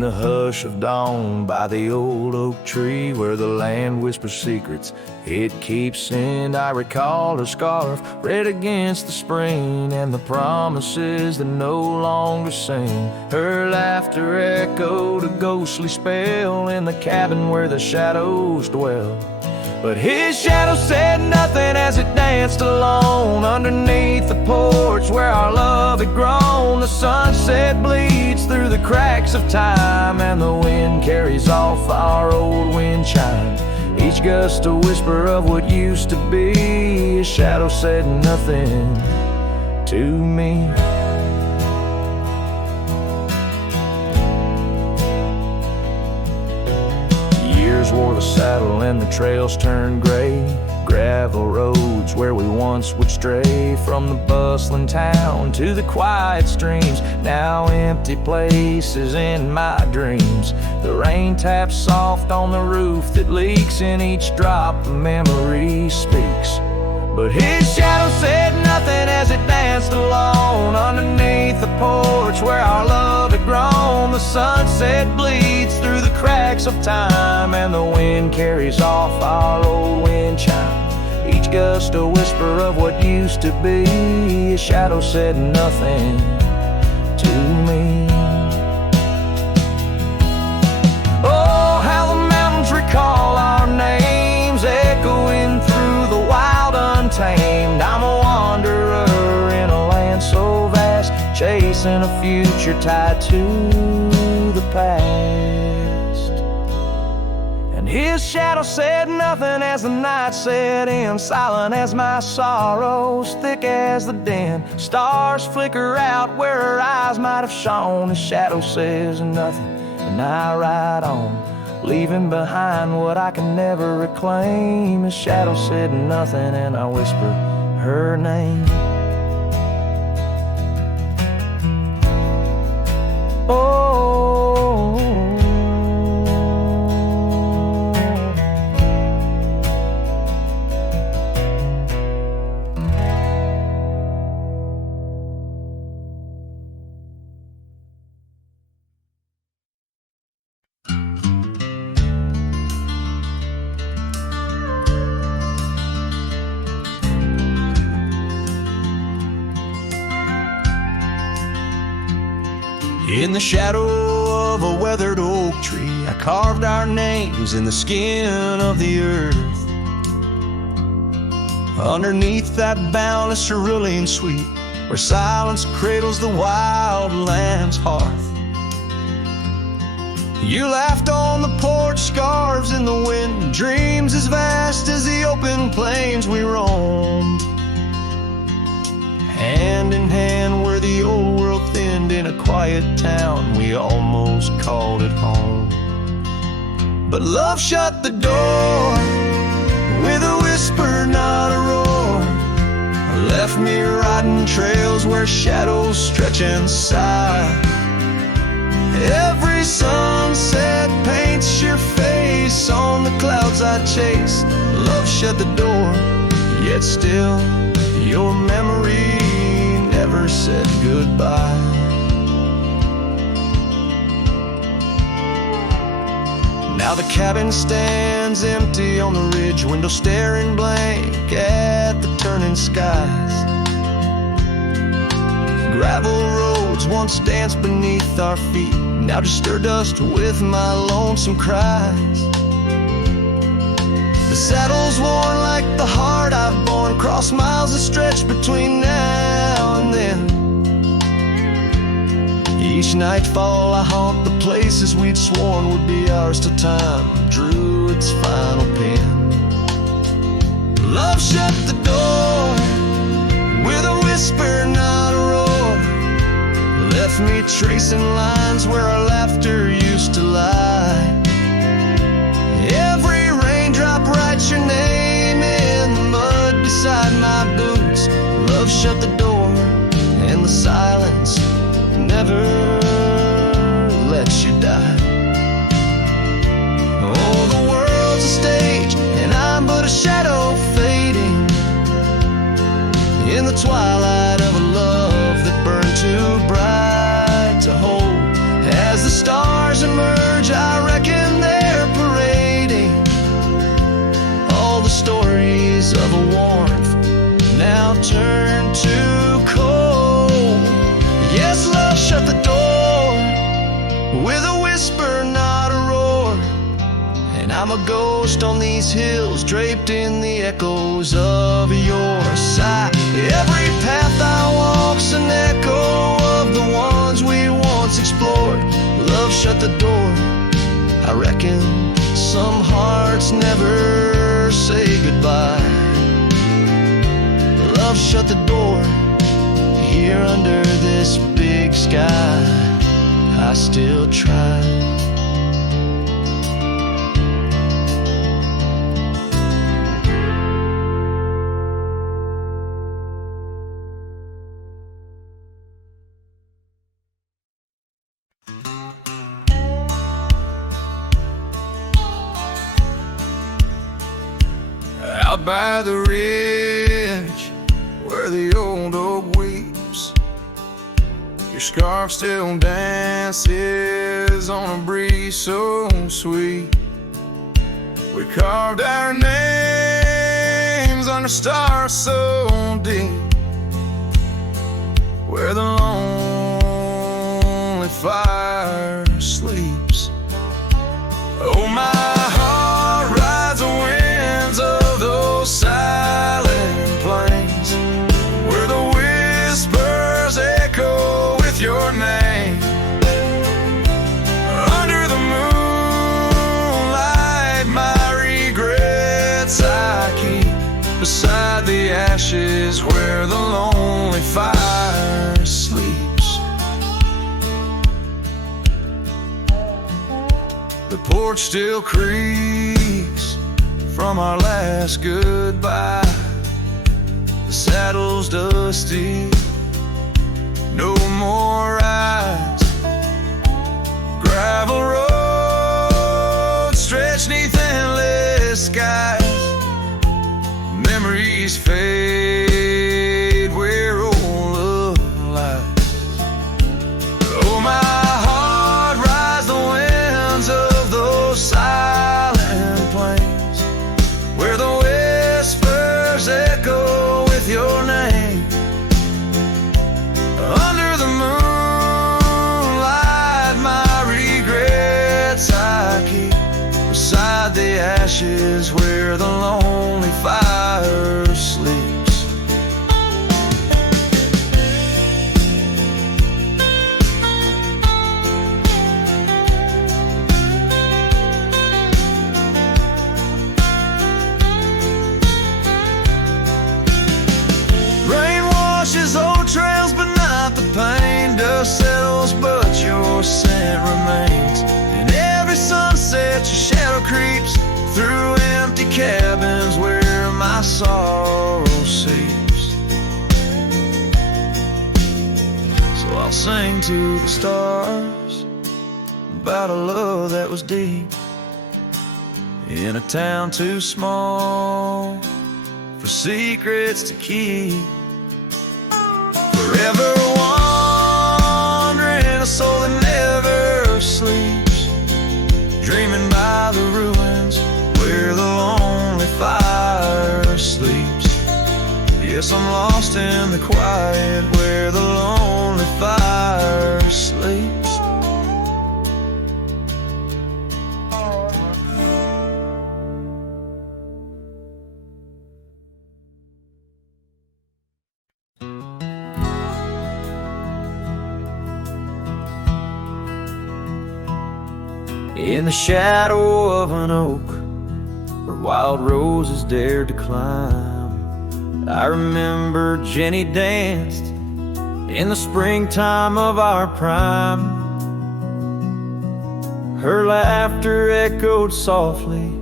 In the hush of dawn by the old oak tree where the land whispers secrets it keeps in, I recall her scarf red against the spring and the promises that no longer sing. Her laughter echoed a ghostly spell in the cabin where the shadows dwell. But his shadow said nothing as it danced alone underneath the porch where our love had grown. The sunset bleeds through the cracks of time and the wind carries off our old wind chime. Each gust a whisper of what used to be. His shadow said nothing to me. Years wore the saddle and the trails turned gray. Gravel roads where we once would stray, from the bustling town to the quiet streams, now empty places in my dreams. The rain taps soft on the roof that leaks, in each drop the memory speaks. But his shadow said nothing as it danced alone underneath the porch where our love had grown. The sunset bleeds through the cracks of time and the wind carries off our old wind chime. Each gust a whisper of what used to be. His shadow said nothing to me. Oh, how the mountains recall our names, echoing through the wild untamed. I'm a wanderer in a land so vast, chasing a future tied to the past. And his shadow said nothing as the night set in, silent as my sorrows, thick as the din. Stars flicker out where her eyes might have shone. His shadow says nothing and I ride on, leaving behind what I can never reclaim. His shadow said nothing and I whispered her name. Oh, in the shadow of a weathered oak tree, I carved our names in the skin of the earth. Underneath that boundless cerulean sweet, where silence cradles the wild lamb's hearth. You laughed on the porch, scarves in the wind, dreams as vast as the open plains we roamed. Hand in hand where the old world thinned, in a quiet town we almost called it home. But love shut the door with a whisper, not a roar. Left me riding trails where shadows stretch and sigh. Every sunset paints your face on the clouds I chase. Love shut the door, yet still your memory never said goodbye. Now the cabin stands empty on the ridge, window staring blank at the turning skies. Gravel roads once danced beneath our feet, now just stir dust with my lonesome cries. The saddle's worn like the heart I've borne, cross miles that stretch between now and then. Each nightfall I haunt the places we'd sworn would be ours till time drew its final pen. Love shut the door with a whisper, not a roar. Left me tracing lines where our laughter used to lie. Every raindrop writes your name in the mud beside my boots. Love shut the door and the silence never lets you die. Oh, the world's a stage and I'm but a shadow fading in the twilight of a love that burned too bright to hold. As the stars and I'm a ghost on these hills, draped in the echoes of your sight. Every path I walk's an echo of the ones we once explored. Love shut the door, I reckon some hearts never say goodbye. Love shut the door, here under this big sky, I still try. Out by the ridge where the old oak weeps, your scarf still dances on a breeze so sweet. We carved our names under stars so deep, where the lonely fire sleeps. Oh, my heart rides the winds of those silent plains, where the whispers echo with your name. Under the moonlight, my regrets I keep beside the ashes where the lonely fire sleeps. The porch still creaks from our last goodbye. The saddle's dusty, no more rides. Gravel roads stretch neath endless skies. Memories fade where old love lies. Oh, my heart rides the winds of those silent plains, where the whispers echo with your name. Under the moonlight, my regrets I keep beside the ashes where the lonely fire sleeps. Rain washes old trails, but not the pain. Dust settles, but your scent remains. In every sunset, your shadow creeps through empty cabins where my sorrow seeps. So I'll sing to the stars about a love that was deep, in a town too small for secrets to keep. Forever wandering, a soul that never sleeps, dreaming by the ruins where the lonely fire sleeps. Yes, I'm lost in the quiet where the lonely fire sleeps. In the shadow of an oak where wild roses dared to climb, I remember Jenny danced in the springtime of our prime. Her laughter echoed softly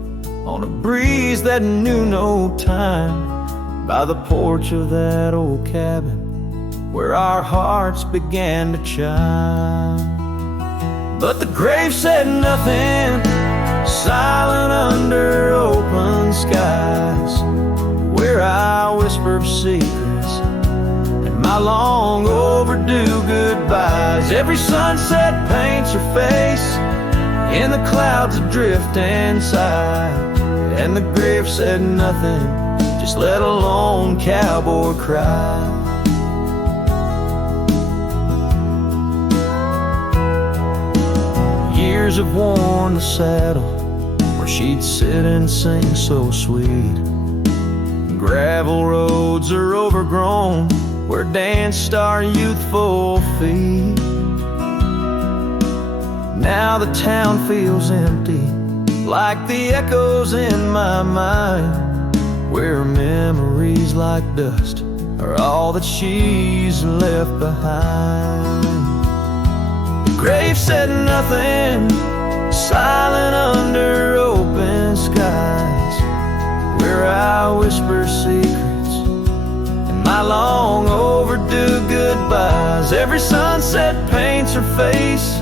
on a breeze that knew no time, by the porch of that old cabin where our hearts began to chime. But the grave said nothing, silent under open skies, where I whispered secrets and my long overdue goodbyes. Every sunset paints her face in the clouds adrift inside, and the grave said nothing, just let a lone cowboy cry. Years have worn the saddle where she'd sit and sing so sweet. Gravel roads are overgrown where danced our youthful feet. Now the town feels empty, like the echoes in my mind, where memories like dust are all that she's left behind. The grave said nothing, silent under open skies, where I whisper secrets and my long overdue goodbyes. Every sunset paints her face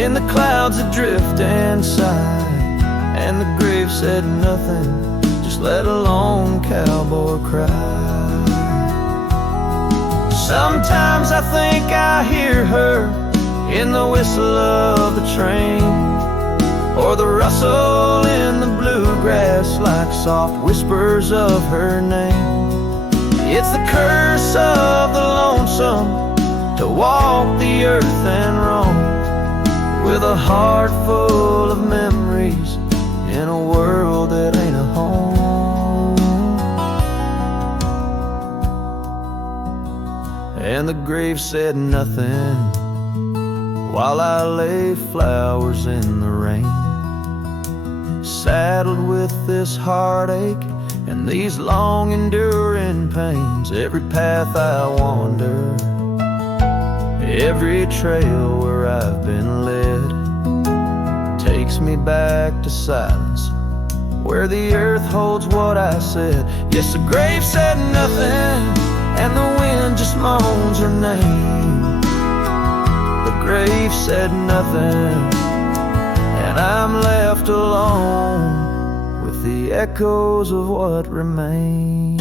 in the clouds that drift and sigh, and the grave said nothing, just let a lone cowboy cry. Sometimes I think I hear her in the whistle of the train, or the rustle in the bluegrass like soft whispers of her name. It's the curse of the lonesome to walk the earth and roam, with a heart full of memories in a world that ain't a home. And the grave said nothing while I lay flowers in the rain, saddled with this heartache and these long enduring pains. Every path I wander, every trail where I've been led, takes me back to silence, where the earth holds what I said. Yes, the grave said nothing, and the wind just moans her name. The grave said nothing, and I'm left alone with the echoes of what remained.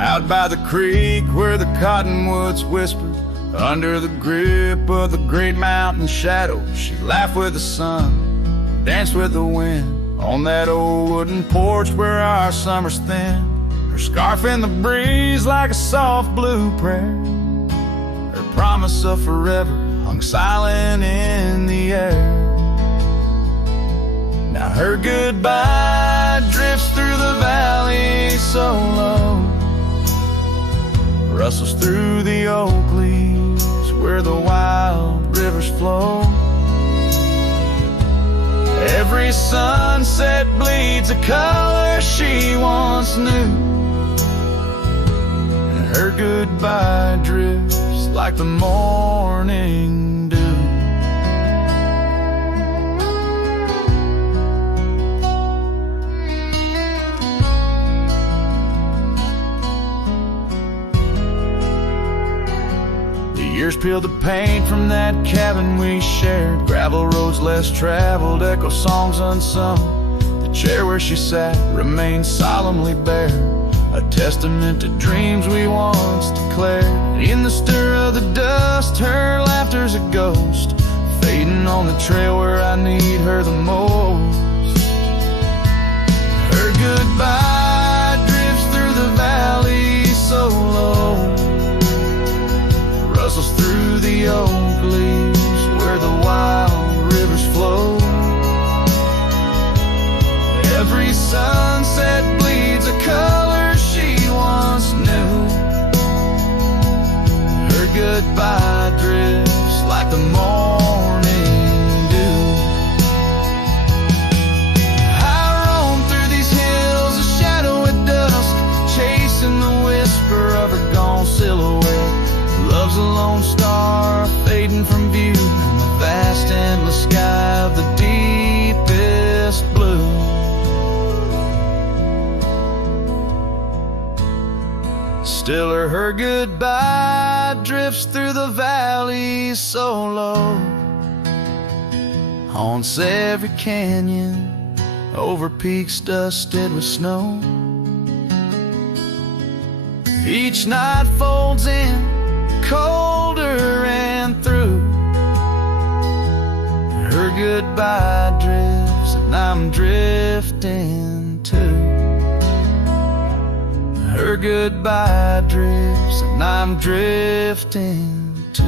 Out by the creek where the cottonwoods whisper, under the grip of the great mountain shadow, she laughed with the sun, danced with the wind, on that old wooden porch where our summers thin. Her scarf in the breeze like a soft blue prayer, her promise of forever hung silent in the air. Now her goodbye drifts through the valley so low, rustles through the oak leaves where the wild rivers flow. Every sunset bleeds a color she once knew, and her goodbye drifts like the morning dew. Years peeled the paint from that cabin we shared, gravel roads less traveled, echo songs unsung. The chair where she sat remained solemnly bare, a testament to dreams we once declared. In the stir of the dust, her laughter's a ghost, fading on the trail where I need her the most. Her goodbye drifts through the valley so low, rustles through the oak leaves where the wild rivers flow. Every sunset bleeds a color she once knew, her goodbye drifts like the morning dew. I roam through these hills, a shadow at dusk, chasing the whisper of her gone silhouette. Love's a lone star fading from view in the vast endless sky of the deepest blue. Still her goodbye drifts through the valley so low, haunts every canyon, over peaks dusted with snow. Each night folds in colder and through. Her goodbye drifts and I'm drifting too. Her goodbye drifts and I'm drifting too.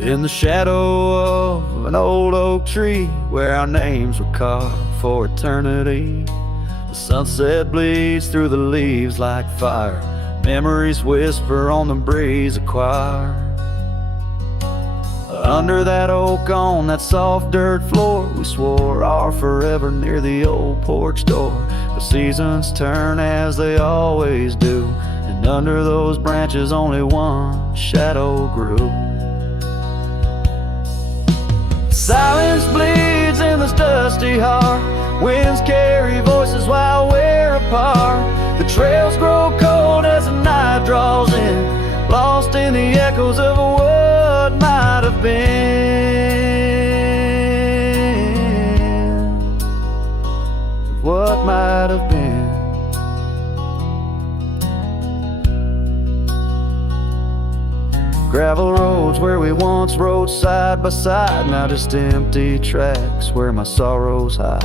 In the shadow of an old oak tree, where our names were carved for eternity, the sunset bleeds through the leaves like fire. Memories whisper on the breeze, a choir. Under that oak, on that soft dirt floor, we swore our forever near the old porch door. The seasons turn as they always do, and under those branches only one shadow grew. Silence bleeds in this dusty heart. Winds carry voices while we're apart. The trails grow cold as the night draws in, lost in the echoes of what might have been. What might have been. Gravel roads where we once rode side by side, now just empty tracks where my sorrows hide.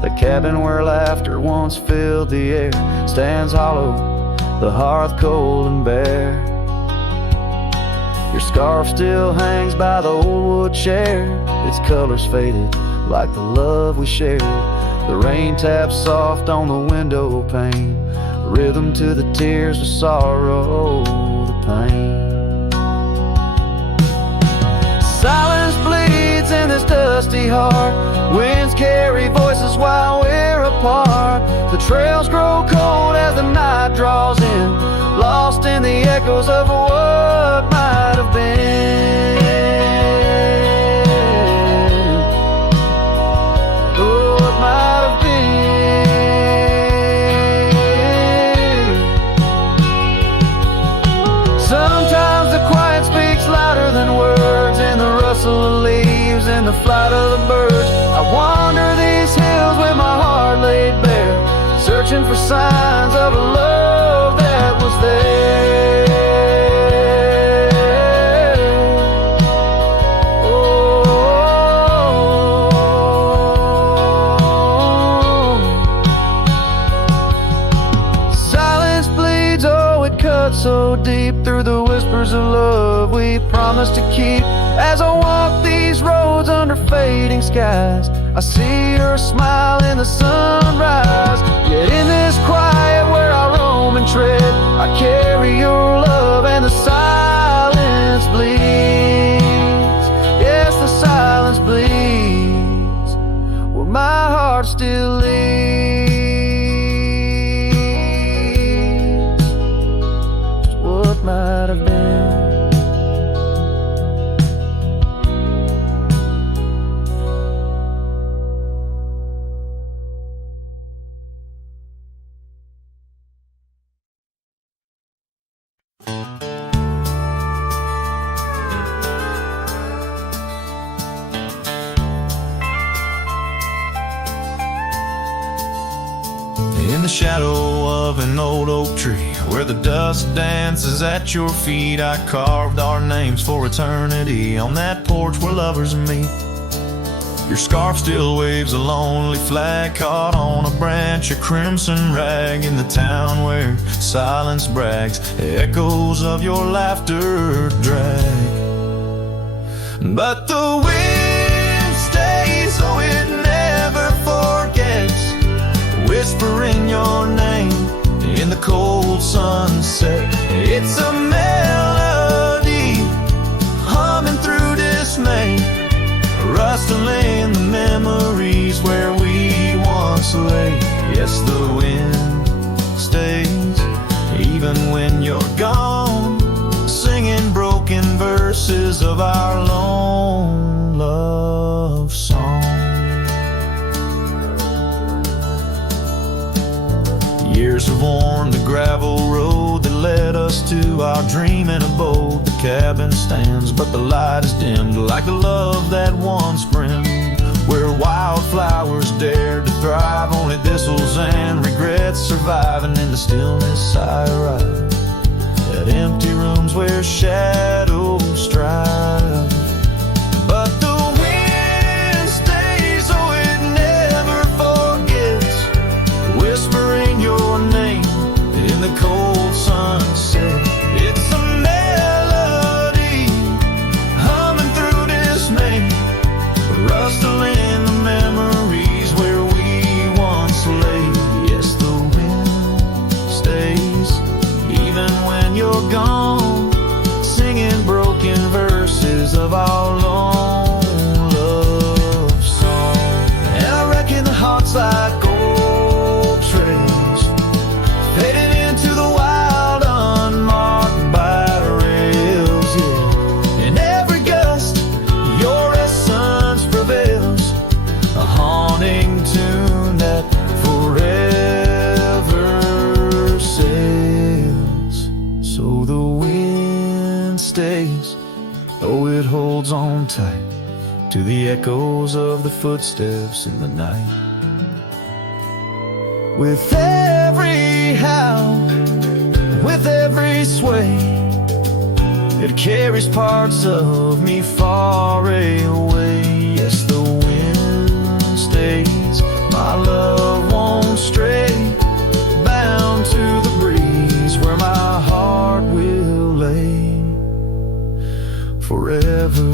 The cabin where laughter once filled the air stands hollow, the hearth cold and bare. Your scarf still hangs by the old wood chair, its colors faded like the love we shared. The rain taps soft on the window pane, rhythm to the tears of sorrow, the pain. Silence bleeds in this dusty heart. Winds carry voices while we're apart. The trails grow cold as the night draws in, lost in the echoes of what might have been. Oh, what might have been. Sometimes the quiet speaks louder than words, in the rustle of leaves and the flight of the birds. I wander these hills with my heart laid bare, searching for signs of a love that was there. Oh. Silence bleeds, oh, it cuts so deep through the whispers of love we promised to keep. As I walk these roads under fading skies, I see your smile in the sunrise. Yet in this quiet where I roam and tread, I carry your love and the silence bleeds. Yes, the silence bleeds where my heart still leads. Just what might have been. In the shadow of an old oak tree, where the dust dances at your feet, I carved our names for eternity on that porch where lovers meet. Your scarf still waves a lonely flag caught on a branch, a crimson rag in the town where silence brags, echoes of your laughter drag. But the wind stays, oh it never forgets, whispering your name in the cold sunset. It's a melody humming through dismay, rustling the memories where we once lay. Yes, the wind even when you're gone, singing broken verses of our lone love song. Years have worn the gravel road that led us to our dreaming abode. The cabin stands, but the light is dimmed, like the love that once brimmed, where wildflowers dared to thrive. Only thistles and regrets surviving. In the stillness I arrive at empty rooms where shadows strive. But the wind stays, oh it never forgets, whispering your name in the cold sunset. It's a melody humming through dismay, rustling the memories where we once lay. Yes, the wind stays even when you're gone, singing broken verses of our long love song. And I reckon the heart's like old trails, fading into the wild, unmarked by rails, yeah. In every gust, your essence prevails, a haunting tune that forever sails. So the wind stays, oh it holds on tight to the echoes of the footsteps in the night. With every howl, with every sway, it carries parts of me far away. Yes, the wind stays, my love won't stray, bound to the breeze where my heart will lay forever.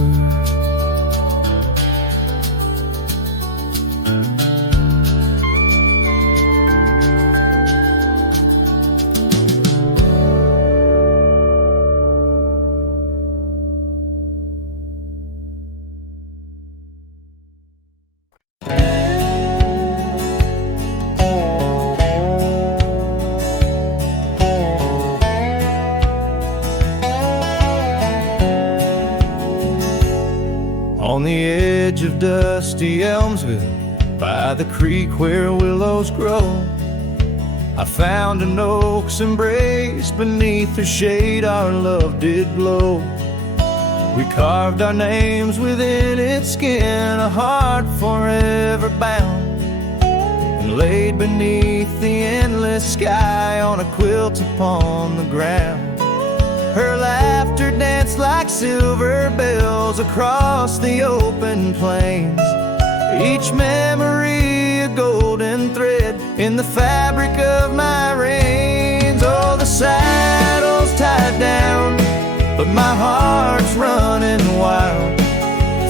On the edge of dusty Elmsville, by the creek where willows grow, I found an oak's embrace. Beneath the shade our love did glow. We carved our names within its skin, a heart forever bound, and laid beneath the endless sky on a quilt upon the ground. Her laughter danced like silver bells across the open plains, each memory a golden thread in the fabric of my reins. Oh, the saddle's tied down, but my heart's running wild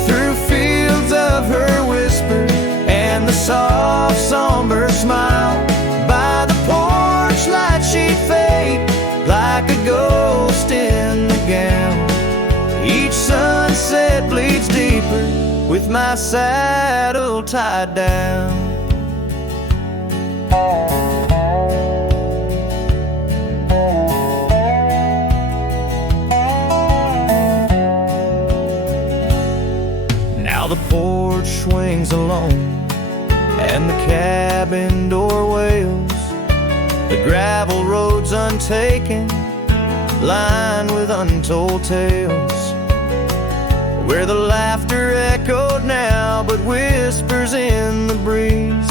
through fields of her whisper and the soft somber smile. By the porch light she'd fade like a ghost in the gown. Each sunset bleeds deeper with my saddle tied down. Now the porch swings alone and the cabin door wails. The gravel road's untaken, lined with untold tales, where the laughter echoed now but whispers in the breeze.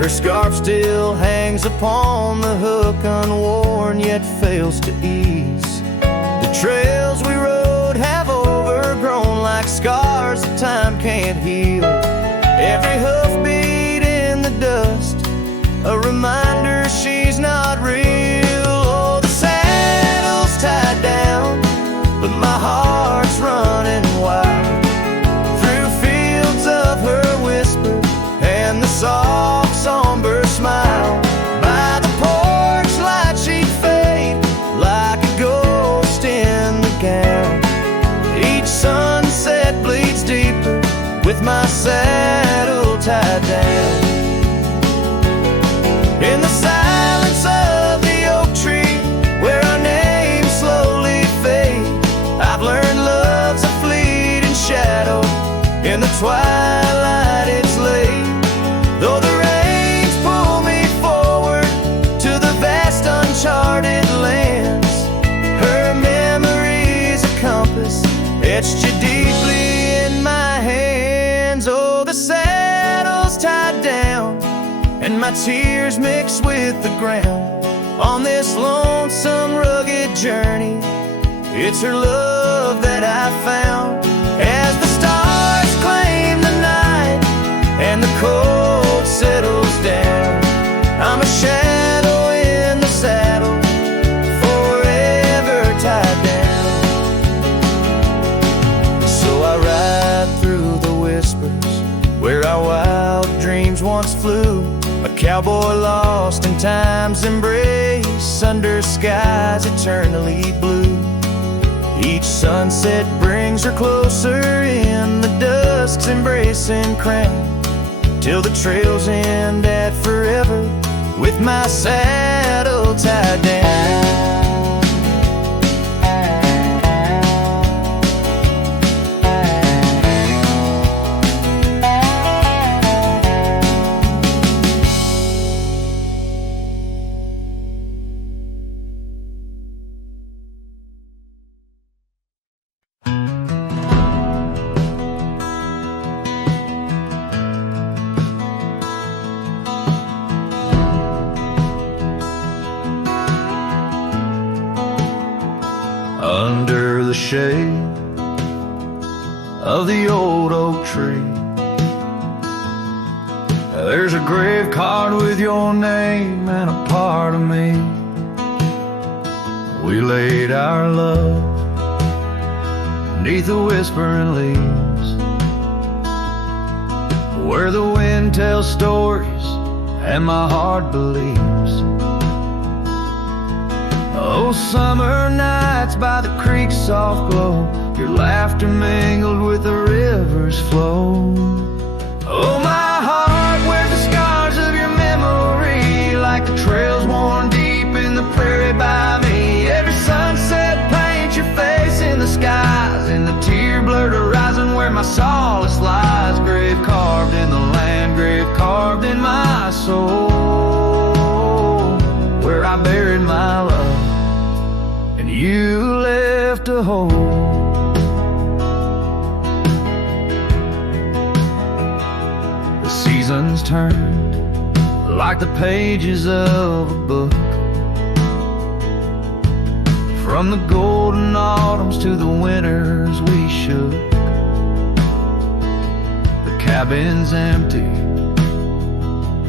Her scarf still hangs upon the hook, unworn yet fails to ease. The trails we rode have overgrown like scars that time can't heal. Every hoofbeat in the dust, a reminder she's not real. Oh, the saddle's tied down, but my heart's running wild through fields of her whisper and the soft somber smile. By the porch light she'd fade like a ghost in the gown. Each sunset bleeds deeper with my saddle tied down. In the silence my tears mixed with the ground on this lonesome, rugged journey. It's her love that I found. As the stars claim the night and the cold settles down, I'm a shadow in the saddle, forever tied down. So I ride through the whispers where our wild dreams once flew, a cowboy lost in time's embrace under skies eternally blue. Each sunset brings her closer in the dusk's embracing crown, till the trails end at forever with my saddle tied down. Under the shade of the old oak tree, there's a grave card with your name and a part of me. We laid our love neath the whispering leaves, where the wind tells stories and my heart believes. Oh, summer nights by the creek's soft glow, your laughter mingled with the river's flow. Oh, my heart wears the scars of your memory, like the trails worn deep in the prairie by me. Every sunset paints your face in the skies, in the tear-blurred horizon where my solace lies. Grave carved in the land, grave carved in my soul, where I buried my love, you left a hole. The seasons turned like the pages of a book, from the golden autumns to the winters we shook. The cabin's empty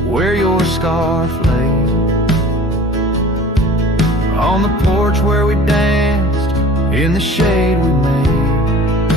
where your scarf lay, on the porch where we danced, in the shade we made.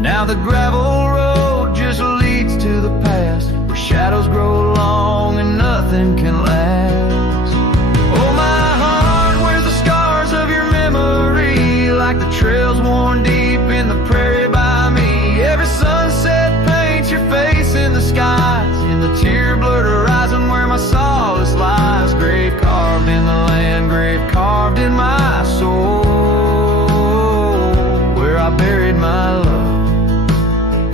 Now the gravel road just leads to the past, where shadows grow long and nothing can last. Oh, my heart wears the scars of your memory, like the trails worn deep in the prairie by me. Every sunset paints your face in the skies, in the tear-blurred horizon where my solace lies. Grave carved in the land, grave carved in my soul, where I buried my love,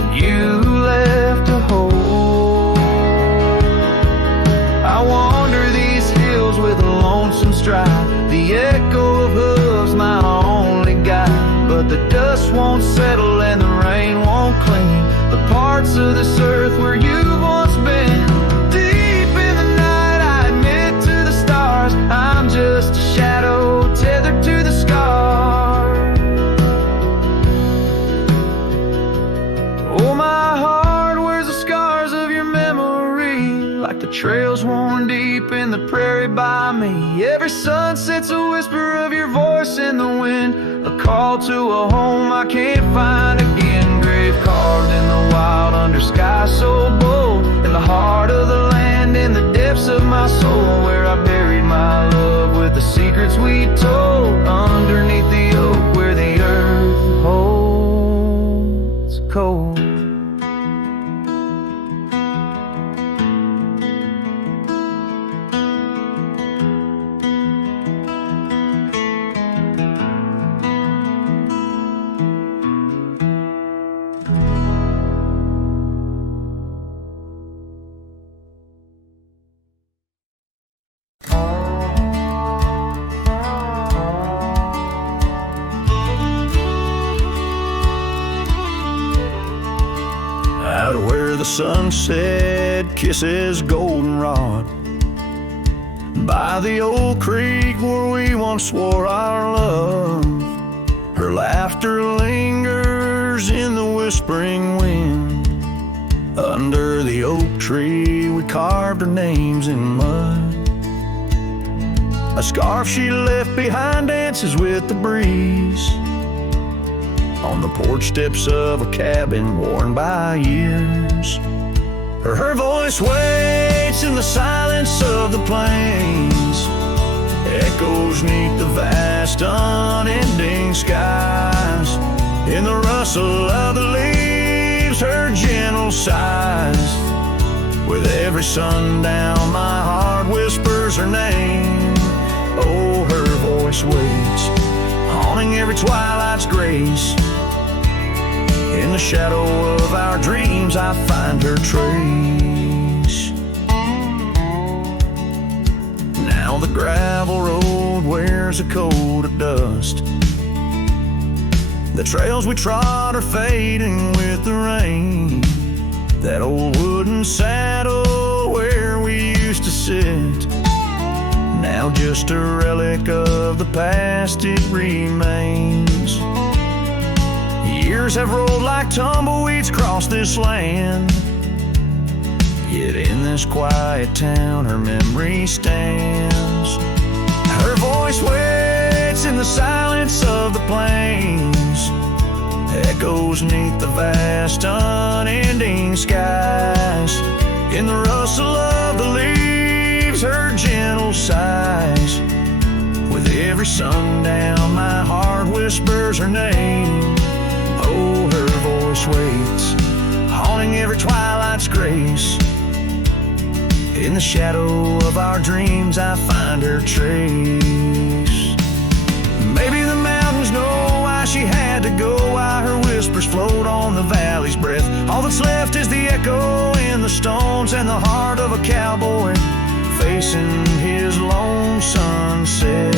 and you left a hole. I wander these hills with a lonesome stride, the echo of hooves my only guide. But the dust won't settle and the rain won't clean the parts of this earth where you've once been. I'm just a shadow tethered to the scar. Oh, my heart wears the scars of your memory, like the trails worn deep in the prairie by me. Every sunset's a whisper of your voice in the wind, a call to a home I can't find again. Grave carved in the wild under sky so bold, in the heart of the land, in the depths of my soul, where I buried my love with the secrets we told, underneath the oak where the earth holds cold. Out where the sun sets red kisses goldenrod. By the old creek where we once swore our love, her laughter lingers in the whispering wind. Under the oak tree we carved our names in mud. A scarf she left behind dances with the breeze on the porch steps of a cabin worn by years. Her voice waits in the silence of the plains, echoes neath the vast unending skies. In the rustle of the leaves, her gentle sighs. With every sundown my heart whispers her name. Oh, her voice waits, haunting every twilight's grace. In the shadow of our dreams I find her trace. Now the gravel road wears a coat of dust. The trails we trod are fading with the rain. That old wooden saddle where we used to sit, now just a relic of the past it remains. Years have rolled like tumbleweeds across this land, yet in this quiet town her memory stands. Her voice waits in the silence of the plains, echoes neath the vast unending skies. In the rustle of the leaves her gentle sighs. With every sundown my heart whispers her name. Oh, her voice waits, haunting every twilight's grace. In the shadow of our dreams I find her trace. Maybe the mountains know why she had to go, why her whispers float on the valley's breath. All that's left is the echo in the stones and the heart of a cowboy facing his lone sunset.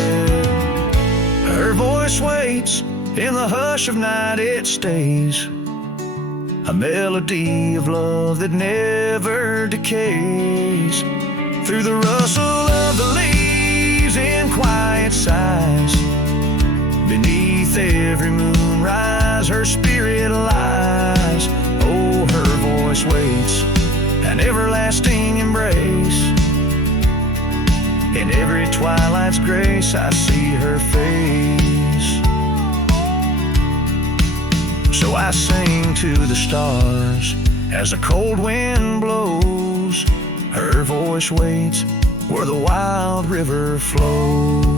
Her voice waits, in the hush of night it stays, a melody of love that never decays. Through the rustle of the leaves in quiet sighs, beneath every moonrise her spirit lies. Oh, her voice waits, an everlasting embrace. In every twilight's grace I see her face. So I sing to the stars as a cold wind blows. Her voice waits where the wild river flows.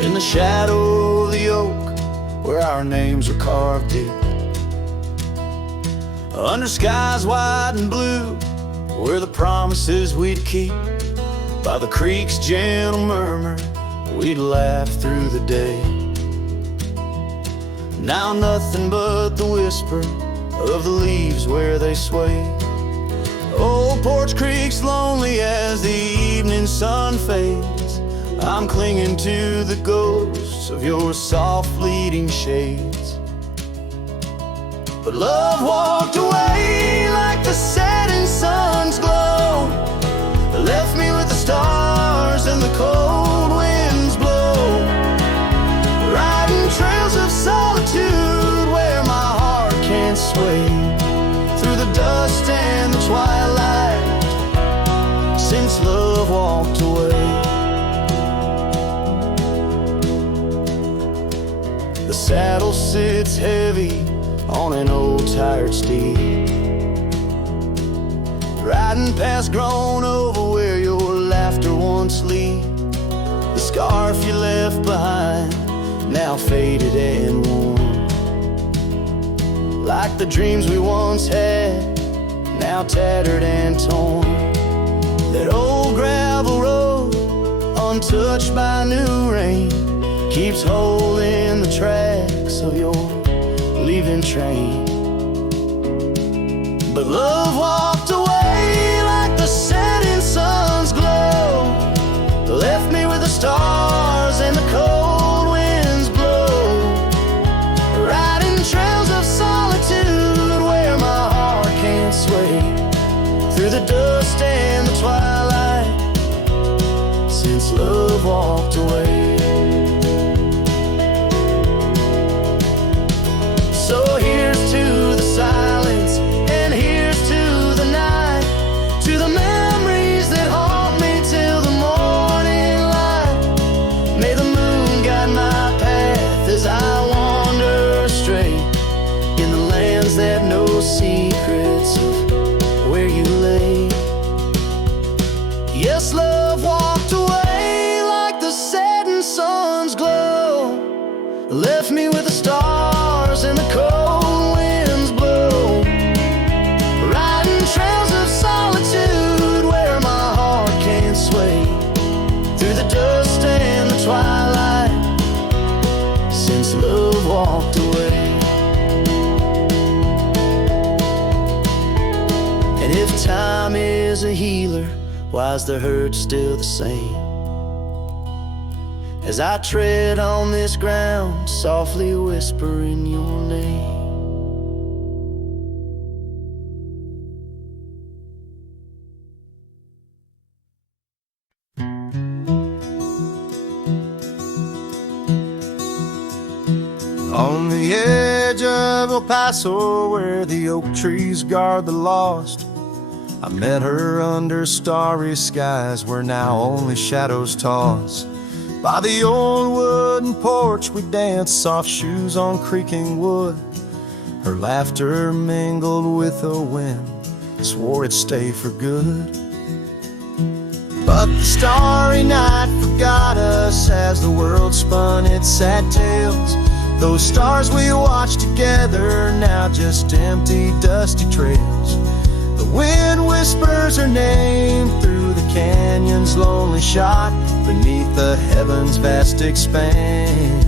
In the shadow of the oak where our names are carved deep, under skies white and blue where the promises we'd keep, by the creek's gentle murmur we'd laugh through the day. Now nothing but the whisper of the leaves where they sway. Old Porch Creek's lonely as the evening sun fades. I'm clinging to the ghosts of your soft fleeting shades. But love walked away like the setting sun's glow, left me with the stars and the cold winds blow, riding trails of solitude where my heart can't sway, through the dust and the twilight, since love walked away. The saddle sits heavy on an old tired steed, riding past grown over where your laughter once lead. The scarf you left behind, now faded and worn, like the dreams we once had, now tattered and torn. That old gravel road untouched by new rain, keeps holding the tracks of your leaving train. But love walked away like the setting sun's glow, left me with the stars and the cold winds blow, riding trails of solitude where my heart can't sway, through the dust and the twilight, since love walked away. So here's to the silence, and here's to the night, to the memories that haunt me till the morning light. May the moon guide my path as I wander astray, in the lands that know secrets of where you lay. Yes, love walked away like the setting sun's glow, left me with the stars and the cold winds blow, riding trails of solitude where my heart can't sway, through the dust and the twilight, since love walked away. And if time is a healer, why is the hurt still the same? As I tread on this ground, softly whispering your name. On the edge of El Paso, where the oak trees guard the lost, I met her under starry skies where now only shadows toss. By the old wooden porch we danced, soft shoes on creaking wood. Her laughter mingled with the wind, swore it'd stay for good. But the starry night forgot us as the world spun its sad tales. Those stars we watched together, now just empty, dusty trails. The wind whispers her name through the canyon's lonely shot, beneath the heaven's vast expanse.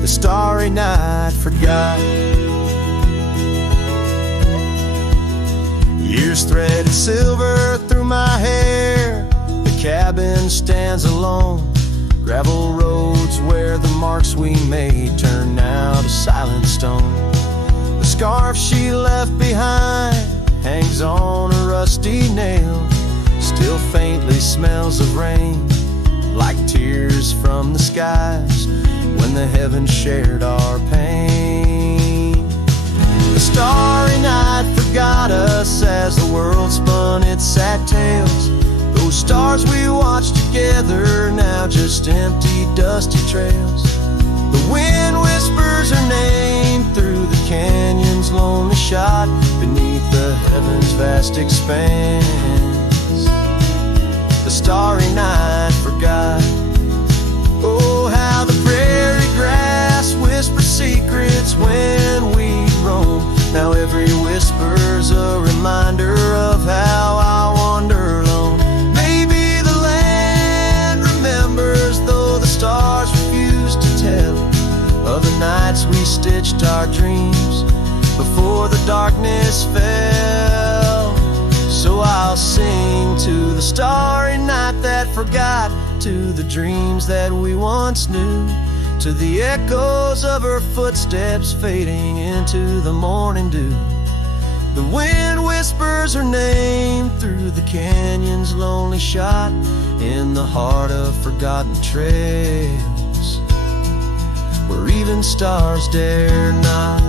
The starry night forgot. Years threaded silver through my hair. The cabin stands alone. Gravel roads where the marks we made turn now to silent stone. The scarf she left behind hangs on a rusty nail, still faintly smells of rain, like tears from the skies when the heavens shared our pain. The starry night forgot us as the world spun its sad tales. Those stars we watched together, now just empty, dusty trails. The wind whispers her name through the canyon's lonely shot, beneath the heaven's vast expanse. The starry night forgot. Oh, how the prairie grass whispers secrets when we roam. Now every whisper's a reminder of how I wander alone. Maybe the land remembers, though the stars refuse to tell, of the nights we stitched our dreams before the darkness fell. So I'll sing to the starry night that forgot, to the dreams that we once knew, to the echoes of her footsteps fading into the morning dew. The wind whispers her name through the canyon's lonely shot, in the heart of forgotten trails, where even stars dare not.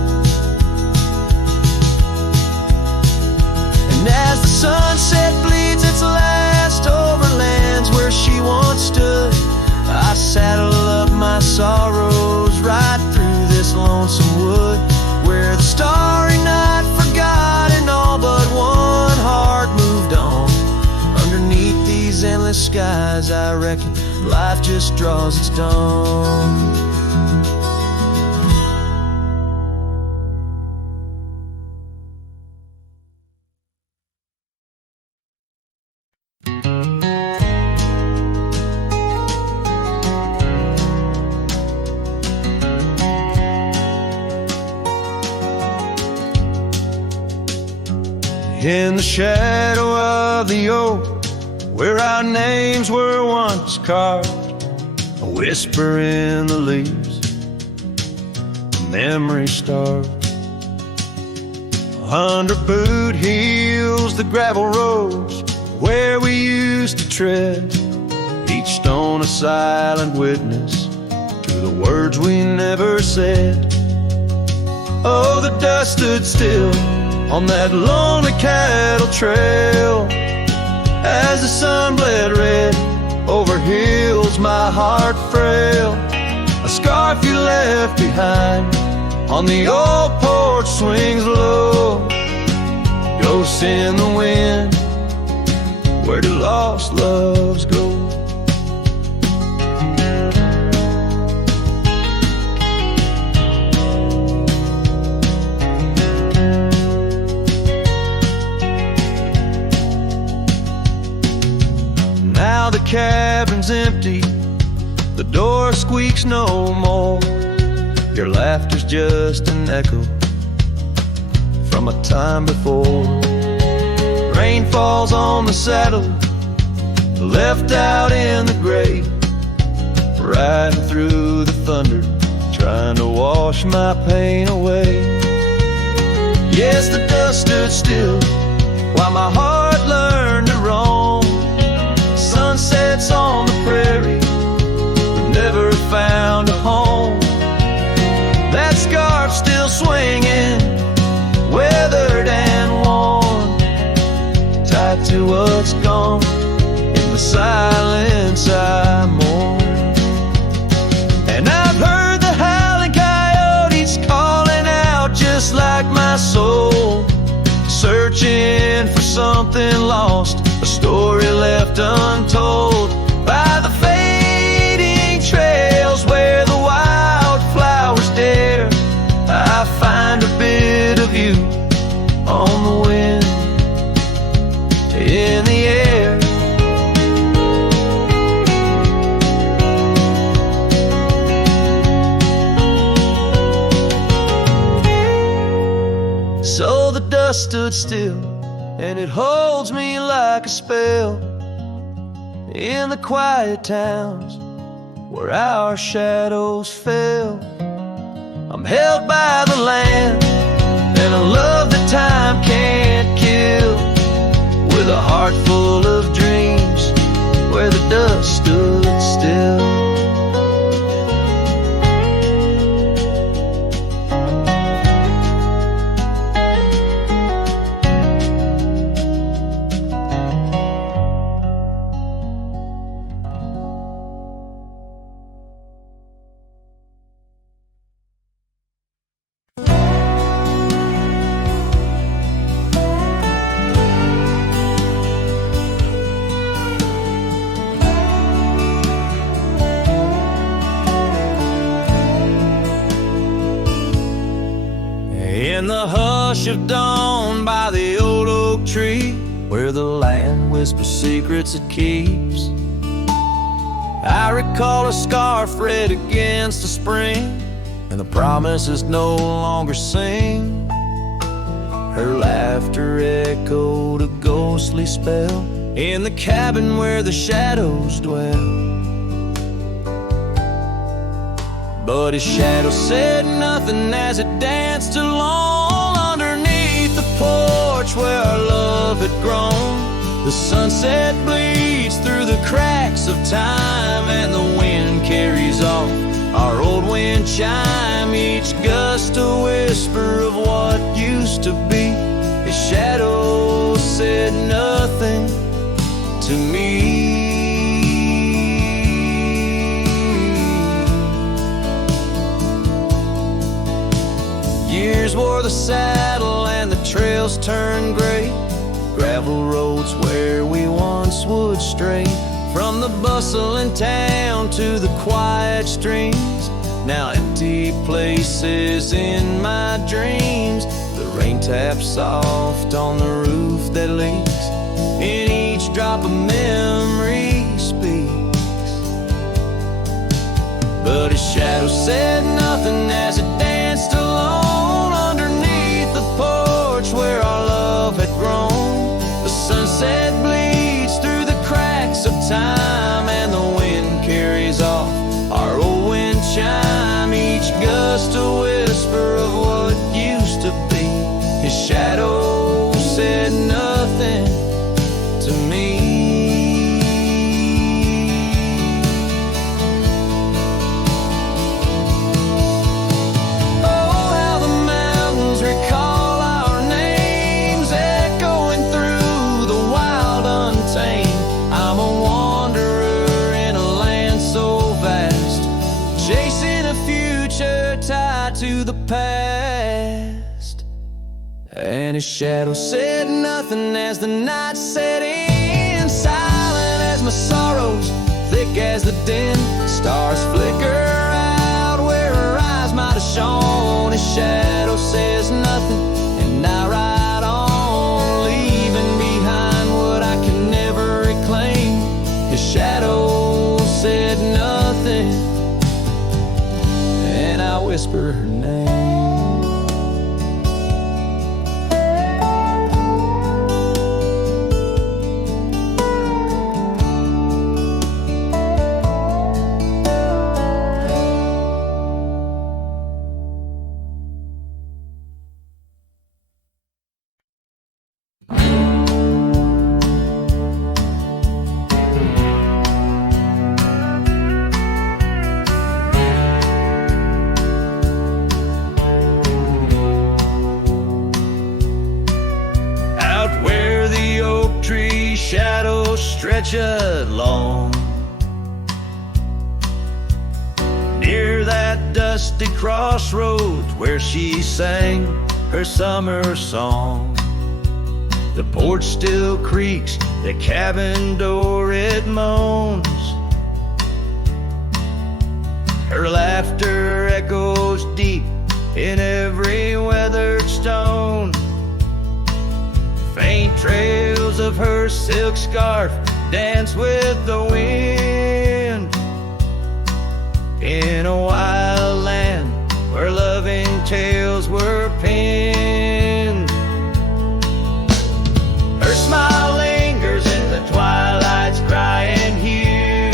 And as the sunset bleeds its last over lands where she once stood, I saddle up my sorrows right through this lonesome wood, where the starry night forgot and all but one heart moved on. Underneath these endless skies, I reckon life just draws its dawn. In the shadow of the oak, where our names were once carved, a whisper in the leaves, a memory starved. Under boot heels, the gravel roads where we used to tread, each stone a silent witness to the words we never said. Oh, the dust stood still on that lonely cattle trail as the sun bled red over hills my heart frail. A scarf you left behind on the old porch swings low, ghosts in the wind, where do lost loves go? Now the cabin's empty, the door squeaks no more. Your laughter's just an echo from a time before. Rain falls on the saddle, left out in the gray, riding through the thunder, trying to wash my pain away. Yes, the dust stood still while my heart learned to roam. Sunsets on the prairie, but never found a home. That scarf still swinging, weathered and worn, tied to what's gone. In the silence I mourn. And I've heard the howling coyotes calling out just like my soul, searching for something lost, a story left untold by the fading trails where the wildflowers dare. I find a bit of you on the wind, in the air. So the dust stood still, and it holds me like a spell in the quiet towns where our shadows fell. I'm held by the land and a love that time can't kill, with a heart full of dreams where the dust stood still. In the hush of dawn by the old oak tree, where the land whispers secrets it keeps, I recall a scarf red against the spring, and the promises no longer sing. Her laughter echoed a ghostly spell in the cabin where the shadows dwell. But his shadow said nothing as it danced along underneath the porch where our love had grown. The sunset bleeds through the cracks of time, and the wind carries off our old wind chime, each gust a whisper of what used to be. His shadow said nothing to me. Years wore the saddle and the trails turned gray, gravel roads where we once would stray, from the bustling town to the quiet streams, now empty places in my dreams. The rain taps soft on the roof that leaks, in each drop a memory speaks. But his shadow said nothing as it danced alone underneath the porch where our love had grown. a future tied to the past. And his shadow said nothing as the night set in, silent as my sorrows, thick as the din. Stars flicker out where her eyes might have shone. His shadow says nothing, and I ride on, leaving behind what I can never reclaim. His shadow said nothing, and I whisper her name. Shadows stretch along near that dusty crossroads where she sang her summer song. The porch still creaks, the cabin door it moans. Her laughter echoes deep in every weathered stone. Faint trails of her silk scarf dance with the wind in a wild land where loving tales were penned. Her smile lingers in the twilight's crying hue,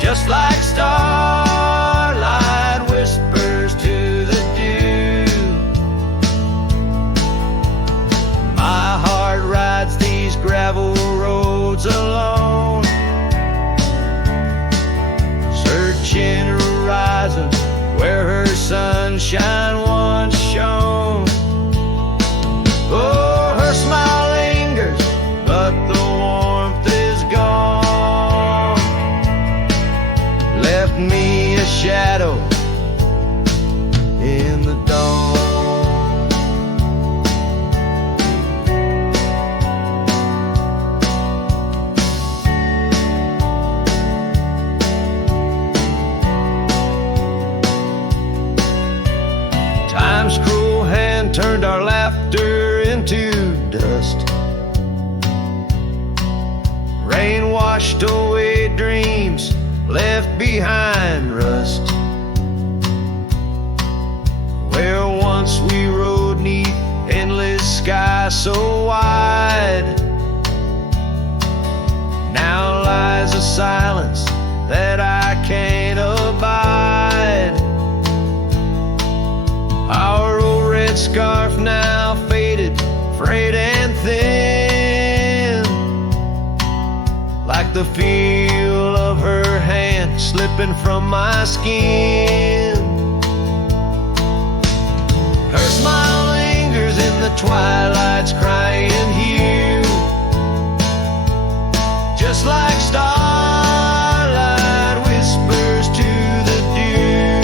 just like starlight whispers to the dew. My heart rides these gravel roads alone, searching horizons where her sunshine once shone. Oh, her smile lingers, but the warmth is gone. Left me a shadow in the dawn. Time's cruel hand turned our laughter into dust. Rain washed away dreams, left behind rust. Where once we rode 'neath endless sky so wide, now lies a silence that I can't abide. Our old red scarf now faded, frayed and thin, like the feel of her hand slipping from my skin. Her smile lingers in the twilight's crying hue, just like starlight whispers to the dew.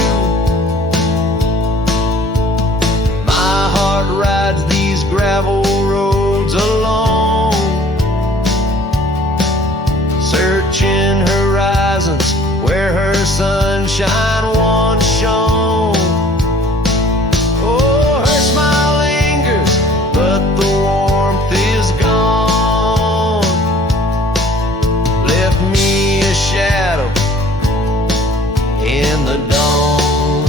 My heart rides these gravel roads alone, searching horizons where her sunshine once shone. Oh, her smile lingers, but the warmth is gone. Left me a shadow in the dawn.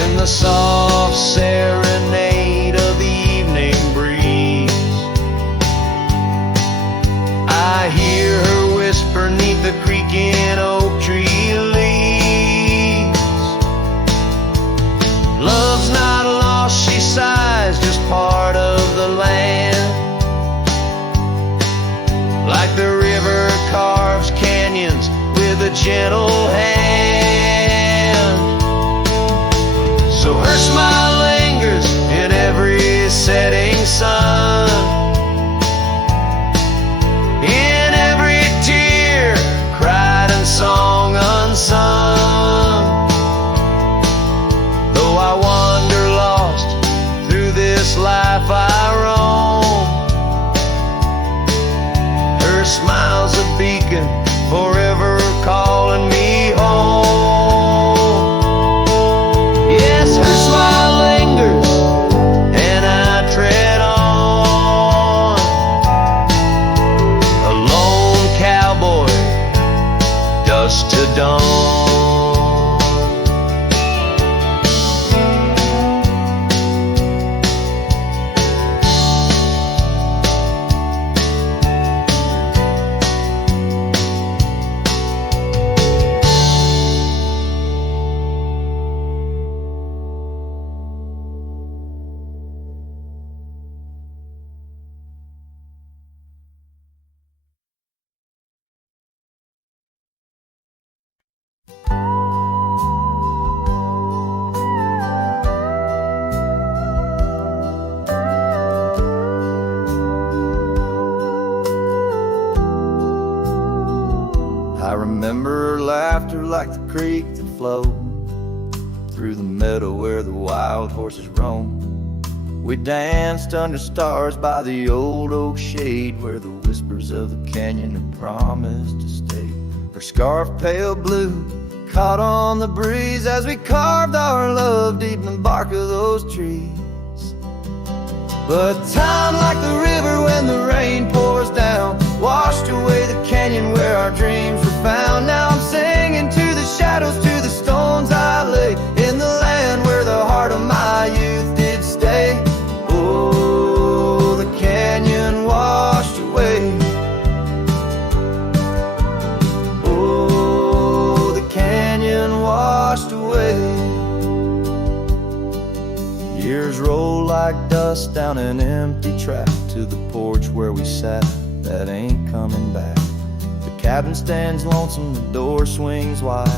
In the soft serenade of the evening breeze, I hear her whisper 'neath the creaking oak tree leaves. Love's not lost, she sighs, just part of the land. Like the river carves canyons with a gentle hand. So her smile lingers in every setting sun, in every tear cried and song. dusk to dawn. I remember her laughter like the creek that flowed through the meadow where the wild horses roam. We danced under stars by the old oak shade where the whispers of the canyon had promised to stay. Her scarf pale blue caught on the breeze as we carved our love deep in the bark of those trees. But time, like the river when the rain pours down, washed away the canyon where our dreams were found. Now I'm singing to the shadows, to the stones I lay, in the land where the heart of my youth did stay. Oh, the canyon washed away. Oh, the canyon washed away. Years roll like dust down an empty track to the porch where we sat, that ain't coming back. The cabin stands lonesome, the door swings wide,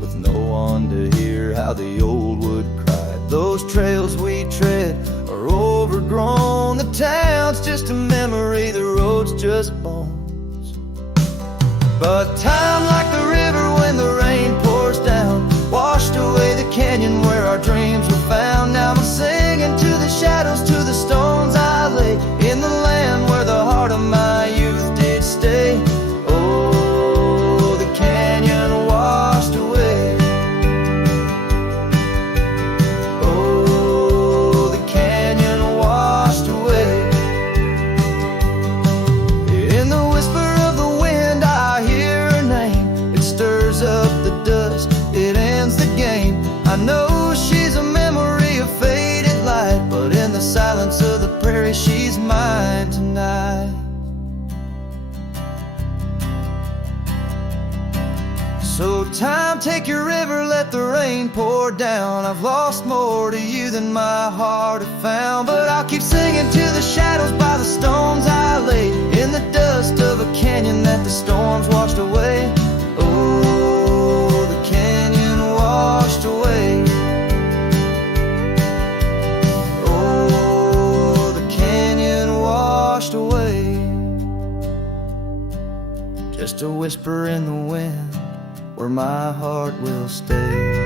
with no one to hear how the old wood cried. Those trails we tread are overgrown, the town's just a memory, the road's just bones. But time, like the river when the rain pours down, washed away the canyon where our dreams were found. Now I'm singing to the shadows, to the stones I lay, in the land where the heart of my youth did stay. Oh, the canyon washed away. Oh, the canyon washed away. In the whisper of the wind I hear her name. It stirs up the dust, it ends the game. I know she's a memory of faded light, but in the silence of the prairie she's mine tonight. So time, take your river, let the rain pour down. I've lost more to you than my heart had found, but I'll keep singing to the shadows by the stones I lay, in the dust of a canyon that the storms washed away. Oh, the canyon washed away. Oh, the canyon washed away. Just a whisper in the wind where my heart will stay.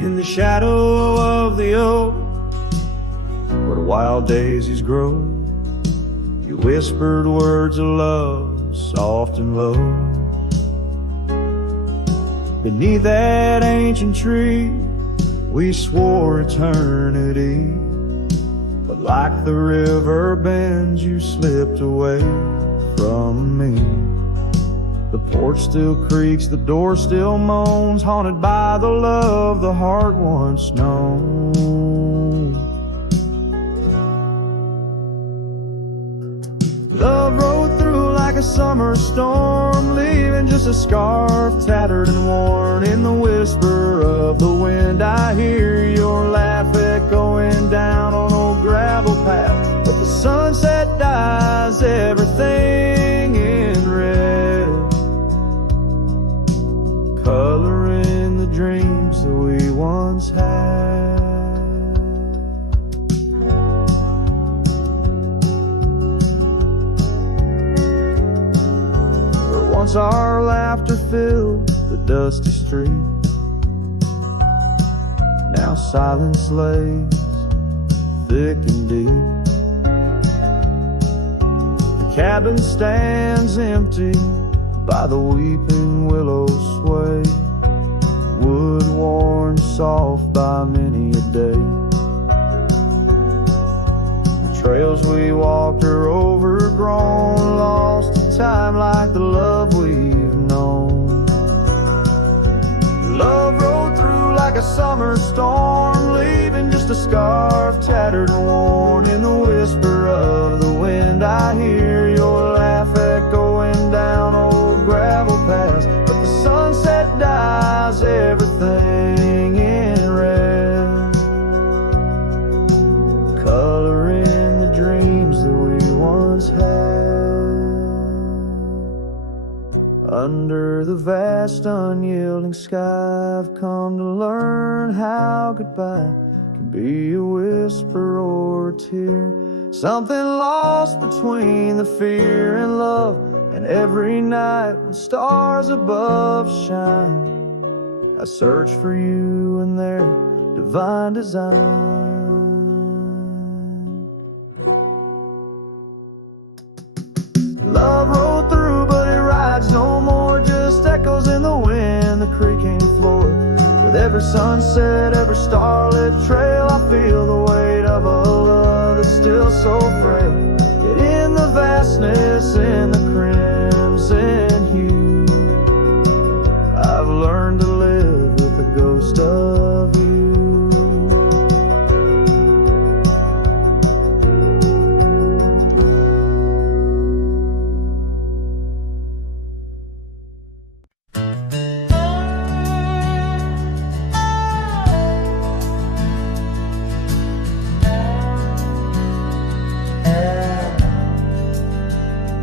In the shadow of the oak, where wild daisies grow, you whispered words of love, soft and low. Beneath that ancient tree, we swore eternity, but like the river bends, you slipped away from me. The porch still creaks, the door still moans, haunted by the love the heart once known. Love rode through like a summer storm, leaving just a scarf tattered and worn. In the whisper of the wind I hear your laugh echoing down on old gravel path. But the sunset dyes everything in red, coloring the dreams that we once had. Where once our laughter filled the dusty street, Now silence lays thick and deep. The cabin stands empty by the weeping willow sway, wood worn soft by many a day. The trails we walked are overgrown, lost to time like the love we've known. Love rode through like a summer storm, leaving just a scarf tattered and worn. In the whisper of the wind I hear your laugh echoing down old gravel paths. But the sunset dyes everything in red, coloring the dreams that we once had. Under the vast unyielding sky I've come to learn how goodbye can be a whisper or a tear, something lost between the fear and love. And every night when stars above shine, I search for you in their divine design. Love rolled through, but it rides no more, just echoes in the wind, the creaking floor. With every sunset, every starlit trail, I feel the weight of a love that's still so frail. Yet in the vastness, in the crimson hue, I've learned to live with the ghost of you.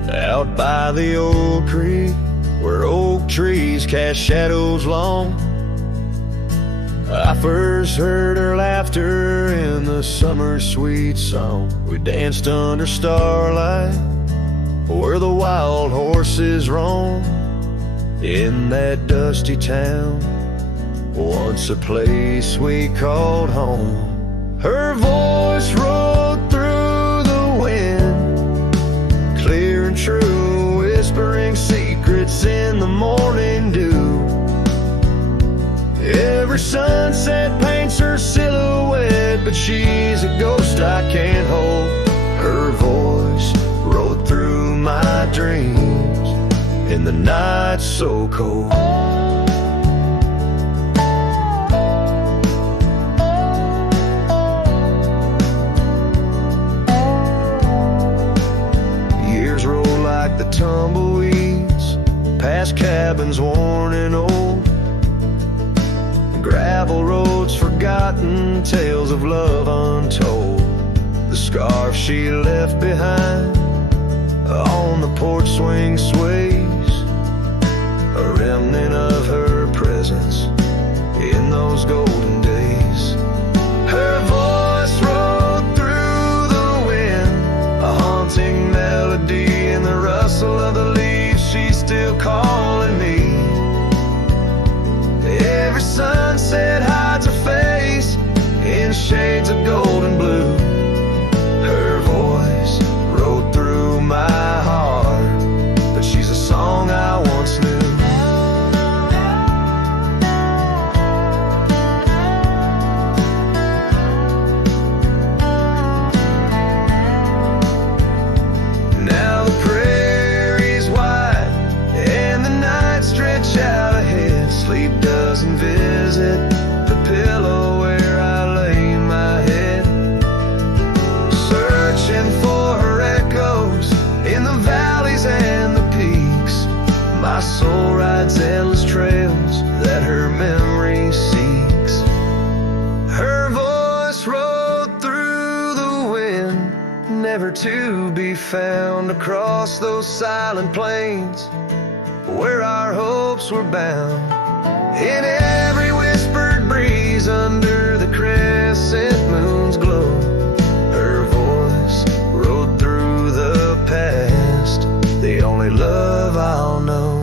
Out by the old creek, where oak trees cast shadows long, I first heard her laughter in the summer's sweet song. We danced under starlight, where the wild horses roam. In that dusty town, once a place we called home. Her voice rolled through the wind, clear and true, whispering secrets in the morning dew. Every sunset paints her silhouette, but she's a ghost I can't hold. Her voice rode through my dreams in the night so cold. Years roll like the tumbleweeds, past cabins worn and old, gravel roads forgotten, tales of love untold. The scarf she left behind on the porch swing sways, a remnant of her presence in those golden days. Her voice rode through the wind, a haunting melody in the rustle of the leaves. She's still calling me. Every sunset hides her face in shades of gold and blue. Her voice rode through my heart, but she's a song I once knew. Now the prairie's wide and the night stretch out ahead. Sleep doesn't visit the pillow where I lay my head, searching for her echoes in the valleys and the peaks. My soul rides endless trails that her memory seeks. Her voice rode through the wind, never to be found, across those silent plains where our hopes were bound. In every whispered breeze under the crescent moon's glow, her voice rode through the past, the only love I'll know.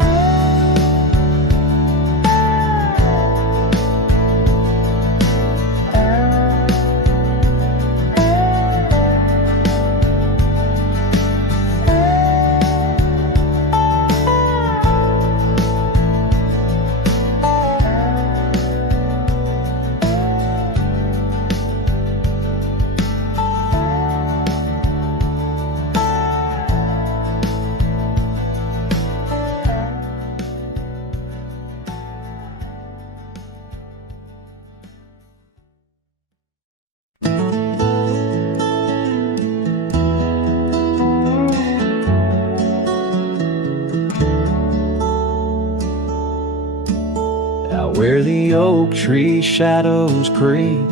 the oak tree shadows creep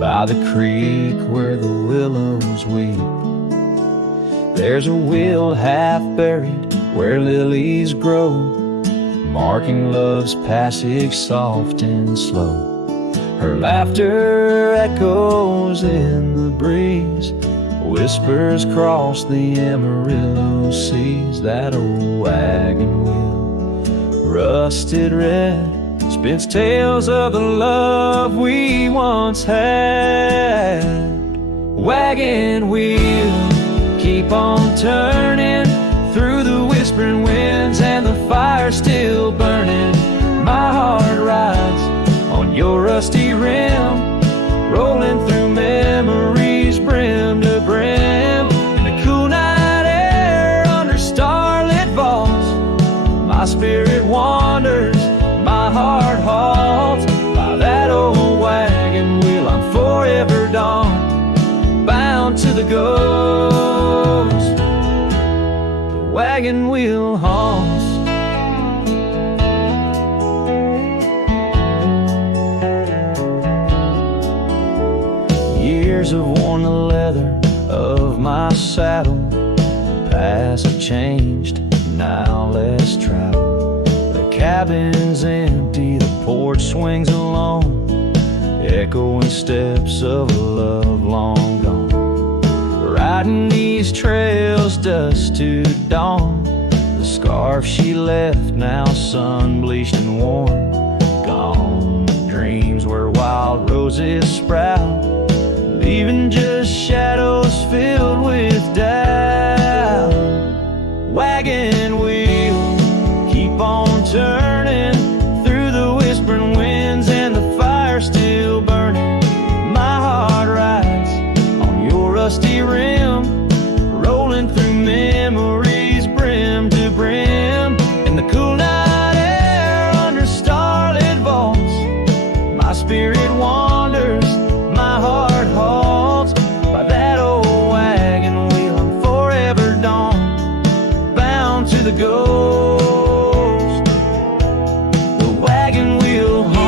by the creek where the willows weep. There's a wheel half buried where lilies grow, marking love's passage soft and slow. Her laughter echoes in the breeze, whispers cross the Amarillo seas. That old wagon wheel, rusted red, spins tales of the love we once had. Wagon wheel, keep on turning through the whispering winds, and the fire still burning. My heart rides on your rusty rim, rolling through memories brim to brim. In the cool night air under starlit vaults, my spirit wanders, my heart halts. By that old wagon wheel I'm forever dawned, bound to the ghost the wagon wheel haunts. Years have worn the leather of my saddle, paths have changed, now let's travel. The cabin's empty, the porch swings alone, echoing steps of a love long gone. Riding these trails dusk to dawn, the scarf she left now sun-bleached and worn. Gone dreams where wild roses sprout, leaving just shadows filled with doubt. Wagon wheel, keep on turning through the whispering winds, and the fire still burning. My heart rides on your rusty rim, rolling through memories brim to brim. In the cool night air under starlit vaults, my spirit wanders, my heart halts. By that old wagon wheel I'm forever dawned, bound to the ghost the wagon wheel haunts.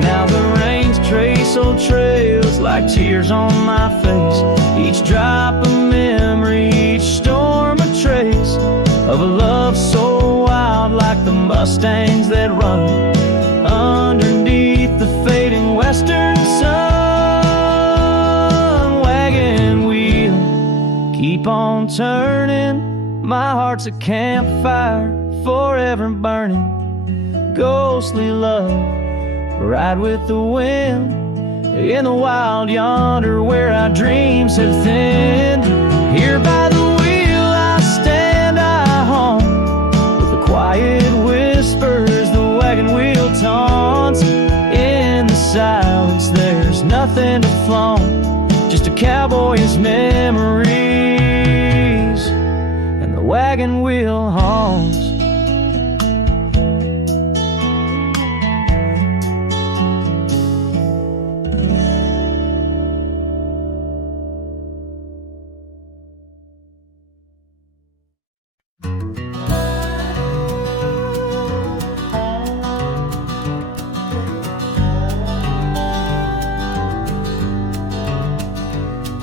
Now the rains trace old trails like tears on my face, each drop a memory, each storm a trace of a love so wild, like the mustangs that run underneath the fading western sun. Wagon wheel, keep on turning, my heart's a campfire forever burning. Ghostly love, ride with the wind in the wild yonder where our dreams have thinned. Here by the wheel I stand, I haunt with the quiet whispers the wagon wheel taunts. In the silence there's nothing to flaunt, just a cowboy's memories, and the wagon wheel haunts.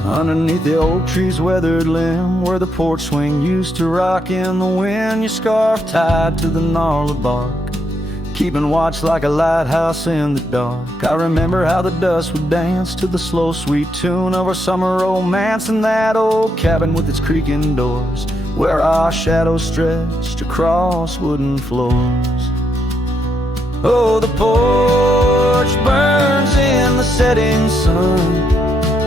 Underneath the oak tree's weathered limb, where the porch swing used to rock in the wind, your scarf tied to the gnarled bark, keeping watch like a lighthouse in the dark. I remember how the dust would dance to the slow sweet tune of our summer romance in that old cabin with its creaking doors, where our shadows stretched across wooden floors. Oh, the porch burns in the setting sun,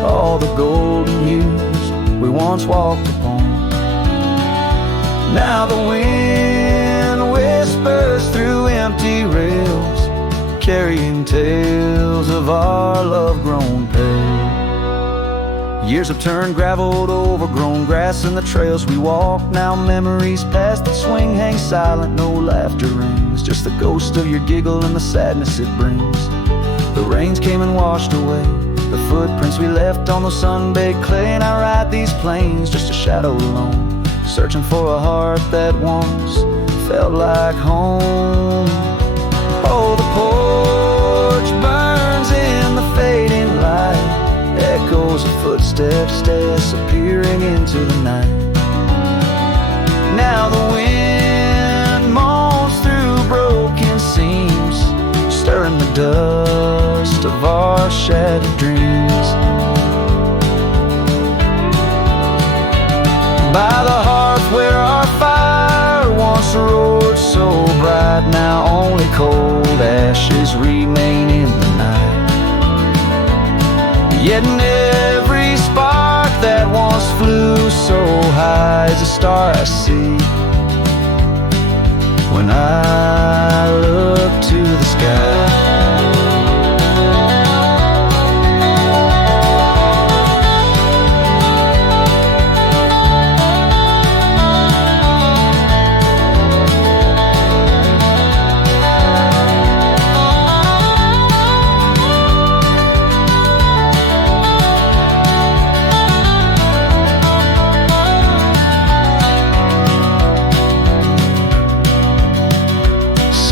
all the golden years we once walked upon. Now the wind whispers through empty rails, carrying tales of our love grown pale. Years have turned gravel to overgrown grass, and the trails we walk now memories past. The swing hangs silent, no laughter rings, just the ghost of your giggle and the sadness it brings. The rains came and washed away the footprints we left on the sun-baked clay, and I ride these plains just a shadow alone, searching for a heart that once felt like home. Oh, the porch burns in the fading light, echoes of footsteps disappearing into the night. Now the wind moans through broken seams, stirring the dust of our shattered dreams. By the hearth where our fire once roared so bright, now only cold ashes remain in the night. Yet in every spark that once flew so high is a star I see when I look to the sky.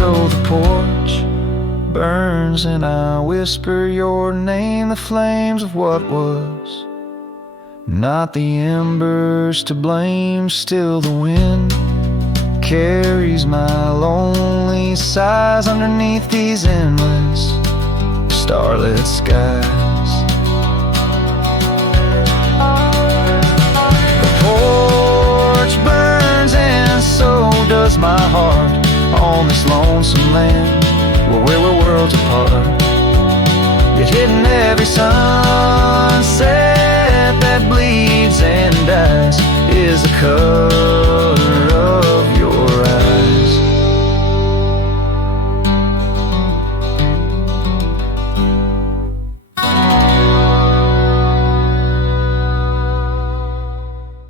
So the porch burns and I whisper your name, the flames of what was, not the embers to blame. Still the wind carries my lonely sighs underneath these endless starlit skies. The porch burns and so does my heart on this lonesome land where we're worlds apart. Yet hidden every sunset that bleeds and dies is a cup